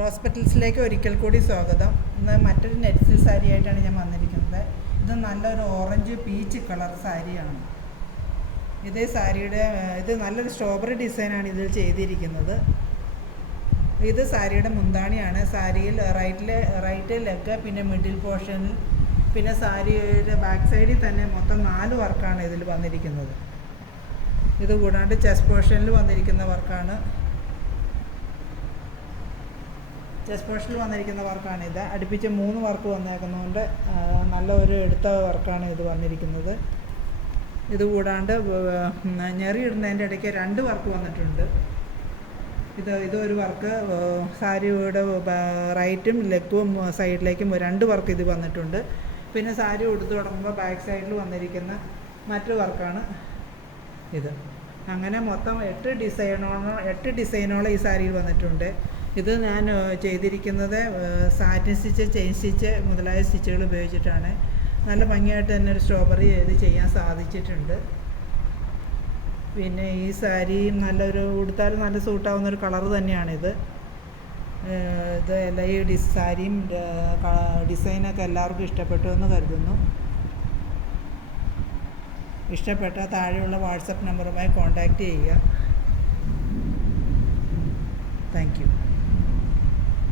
ഹോസ്പിറ്റൽസിലേക്ക് ഒരിക്കൽ കൂടി സ്വാഗതം. ഇന്ന് മറ്റൊരു നെറ്റ് സാരി ആയിട്ടാണ് ഞാൻ വന്നിരിക്കുന്നത്. ഇത് നല്ലൊരു ഓറഞ്ച് പീച്ച് കളർ സാരിയാണ്. ഇത് നല്ലൊരു സ്ട്രോബെറി ഡിസൈനാണ് ഇതിൽ ചെയ്തിരിക്കുന്നത്. ഇത് സാരിയുടെ മുന്താണിയാണ്. സാരിയിൽ റൈറ്റ് ലെഗ്, പിന്നെ മിഡിൽ പോർഷനിൽ, പിന്നെ സാരിയുടെ ബാക്ക് സൈഡിൽ തന്നെ മൊത്തം 4 വർക്കാണ് ഇതിൽ വന്നിരിക്കുന്നത്. ഇത് കൂടാണ്ട് ചെസ്റ്റ് പോർഷനിൽ വന്നിരിക്കുന്ന വർക്കാണ്. വർക്കാണിത്. അടുപ്പിച്ച് 3 വർക്ക് വന്നേക്കുന്നതുകൊണ്ട് നല്ല ഒരു എടുത്ത വർക്കാണ് ഇത് വന്നിരിക്കുന്നത്. ഇത് കൂടാണ്ട് ഞെറിയിടുന്നതിൻ്റെ ഇടയ്ക്ക് 2 വർക്ക് വന്നിട്ടുണ്ട്. ഇതൊരു വർക്ക് സാരിയുടെ റൈറ്റും ലെഗും സൈഡിലേക്കും 2 വർക്ക് ഇത് വന്നിട്ടുണ്ട്. പിന്നെ സാരി ഉടുത്ത് തുടങ്ങുമ്പോൾ ബാക്ക് സൈഡിൽ വന്നിരിക്കുന്ന മറ്റു വർക്കാണ് ഇത്. അങ്ങനെ മൊത്തം 8 ഡിസൈനോളം ഈ സാരിയിൽ വന്നിട്ടുണ്ട്. ഇത് ഞാൻ ചെയ്തിരിക്കുന്നത് സാറ്റിൻ സ്റ്റിച്ച്, ചെയിൻ സ്റ്റിച്ച് മുതലായ സ്റ്റിച്ചുകൾ ഉപയോഗിച്ചിട്ടാണ്. നല്ല ഭംഗിയായിട്ട് തന്നെ ഒരു സ്ട്രോബെറി ഇത് ചെയ്യാൻ സാധിച്ചിട്ടുണ്ട്. പിന്നെ ഈ സാരി ഉടുത്താലും നല്ല സൂട്ടാവുന്നൊരു കളർ തന്നെയാണിത്. ഈ സാരിയും ഡിസൈനൊക്കെ എല്ലാവർക്കും ഇഷ്ടപ്പെട്ടു എന്ന് കരുതുന്നു. ഇഷ്ടപ്പെട്ട താഴെയുള്ള വാട്സപ്പ് നമ്പറുമായി കോൺടാക്റ്റ് ചെയ്യുക. Thank you.